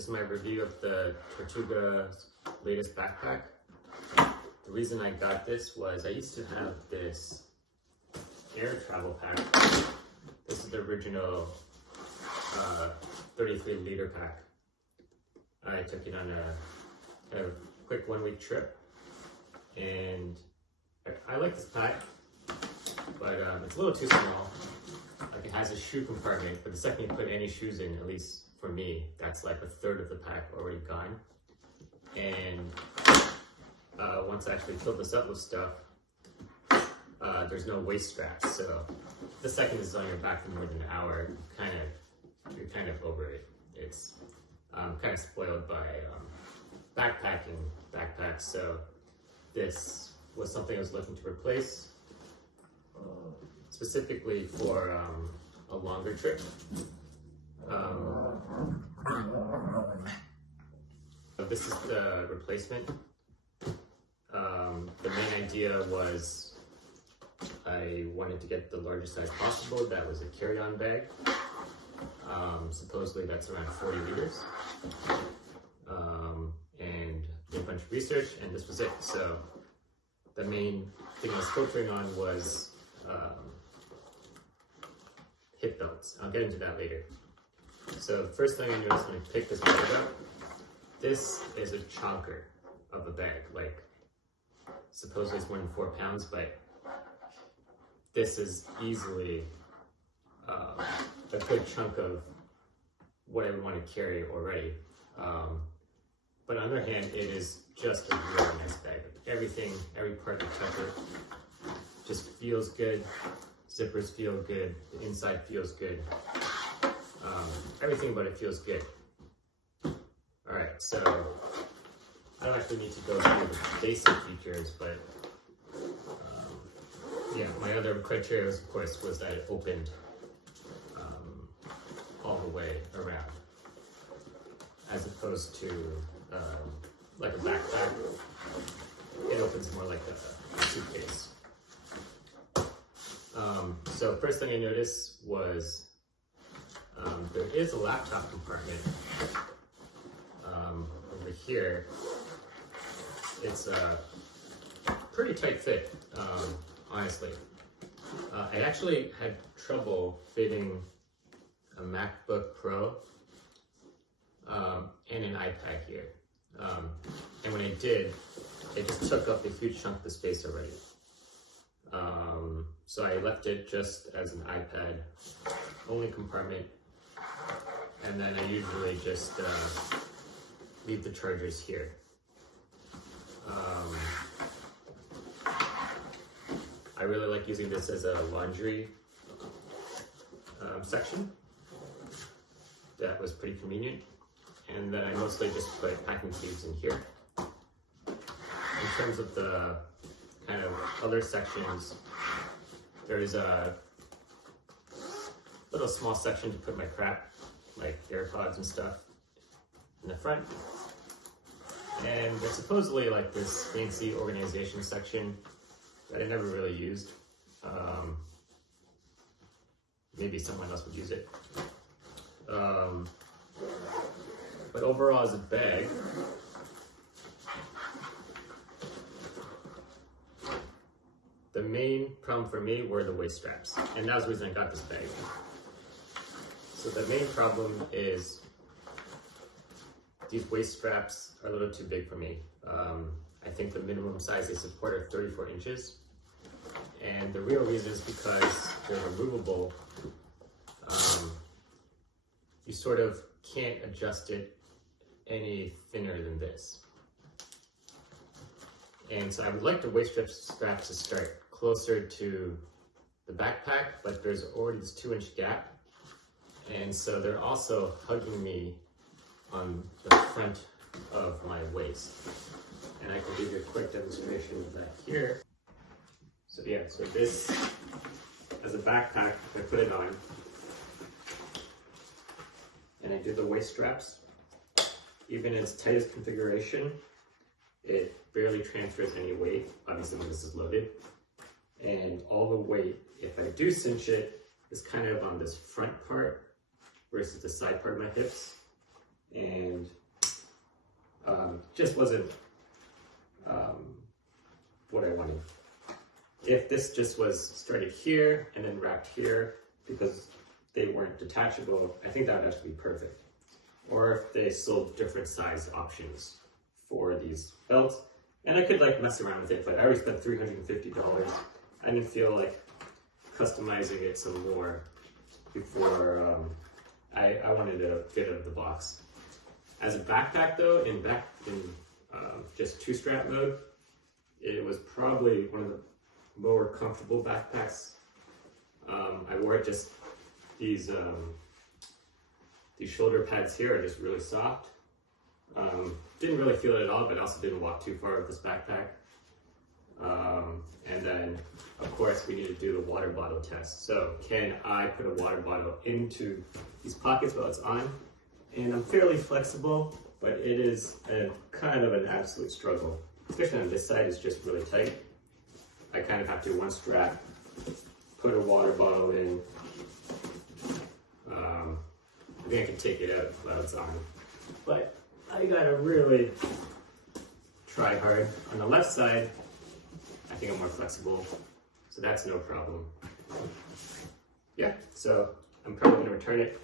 This is my review of the Tortuga's latest backpack. The reason I got this was I used to have this Aer Travelpack. This is the original 33-liter pack. I took it on a quick one-week trip, and I like this pack, but it's a little too small. Like, it has a shoe compartment, but the second you put any shoes in, at least for me, that's like a third of the pack already gone. And once I actually fill this up with stuff, there's no waist straps. So the second this is on your back for more than an hour, you're kind of over it. It's kind of spoiled by backpacking backpacks. So this was something I was looking to replace, specifically for a longer trip. This is the replacement. The main idea was I wanted to get the largest size possible. That was a carry-on bag. Supposedly that's around 40 liters. And did a bunch of research, and this was it. So the main thing I was filtering on was hip belts. I'll get into that later. So the first thing I noticed when I picked this bag up, this is a chonker of a bag. Like, supposedly it's more than 4 pounds, but this is easily a good chunk of what I would want to carry already. But on the other hand, it is just a really nice bag. Everything, every part of the chopper just feels good. Zippers feel good. The inside feels good. Everything about it feels good. All right, so I don't actually need to go through the basic features, but yeah, my other criteria, of course, was that it opened all the way around, as opposed to like a backpack. It opens more like a suitcase. So first thing I noticed was there is a laptop compartment over here. It's a pretty tight fit, honestly. I actually had trouble fitting a MacBook Pro and an iPad here. And when I did, it just took up a huge chunk of the space already. So I left it just as an iPad only compartment, and then I usually just leave the chargers here. I really like using this as a laundry section. That was pretty convenient. And then I mostly just put packing cubes in here. In terms of the kind of other sections, there's a little small section to put my crap, like AirPods and stuff, in the front. And there's supposedly like this fancy organization section that I never really used. Maybe someone else would use it. But overall, as a bag, the main problem for me were the waist straps, and that was the reason I got this bag. So the main problem is these waist straps are a little too big for me. I think the minimum size they support are 34 inches. And the real reason is because they're removable. You sort of can't adjust it any thinner than this. And so I would like the waist straps to start closer to the backpack, but there's already this 2-inch gap. And so they're also hugging me on the front of my waist. And I can give you a quick demonstration of that here. So yeah, so this as a backpack, I put it on, and I do the waist straps. Even in its tightest configuration, it barely transfers any weight, obviously when this is loaded. And all the weight, if I do cinch it, is kind of on this front part versus the side part of my hips. and just wasn't what I wanted. If this just was started here and then wrapped here because they weren't detachable, I think that would actually be perfect. Or if they sold different size options for these belts. And I could like mess around with it, but I already spent $350. I didn't feel like customizing it some more before I wanted to get it out of the box. As a backpack though, in just two-strap mode, it was probably one of the more comfortable backpacks. I wore it just these shoulder pads here are just really soft. Didn't really feel it at all, but also didn't walk too far with this backpack. And then, of course, we need to do the water bottle test. So, can I put a water bottle into these pockets while it's on? And I'm fairly flexible, but it is kind of an absolute struggle. Especially on this side, it's just really tight. I kind of have to one strap, put a water bottle in. I think I can take it out while it's on. But I gotta really try hard. On the left side, I think I'm more flexible, so that's no problem. Yeah, so I'm probably gonna return it.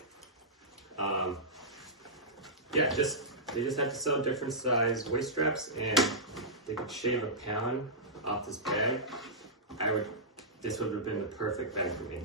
Yeah, they just have to sell different size waist straps, and they could shave a pound off this bag. This would have been the perfect bag for me.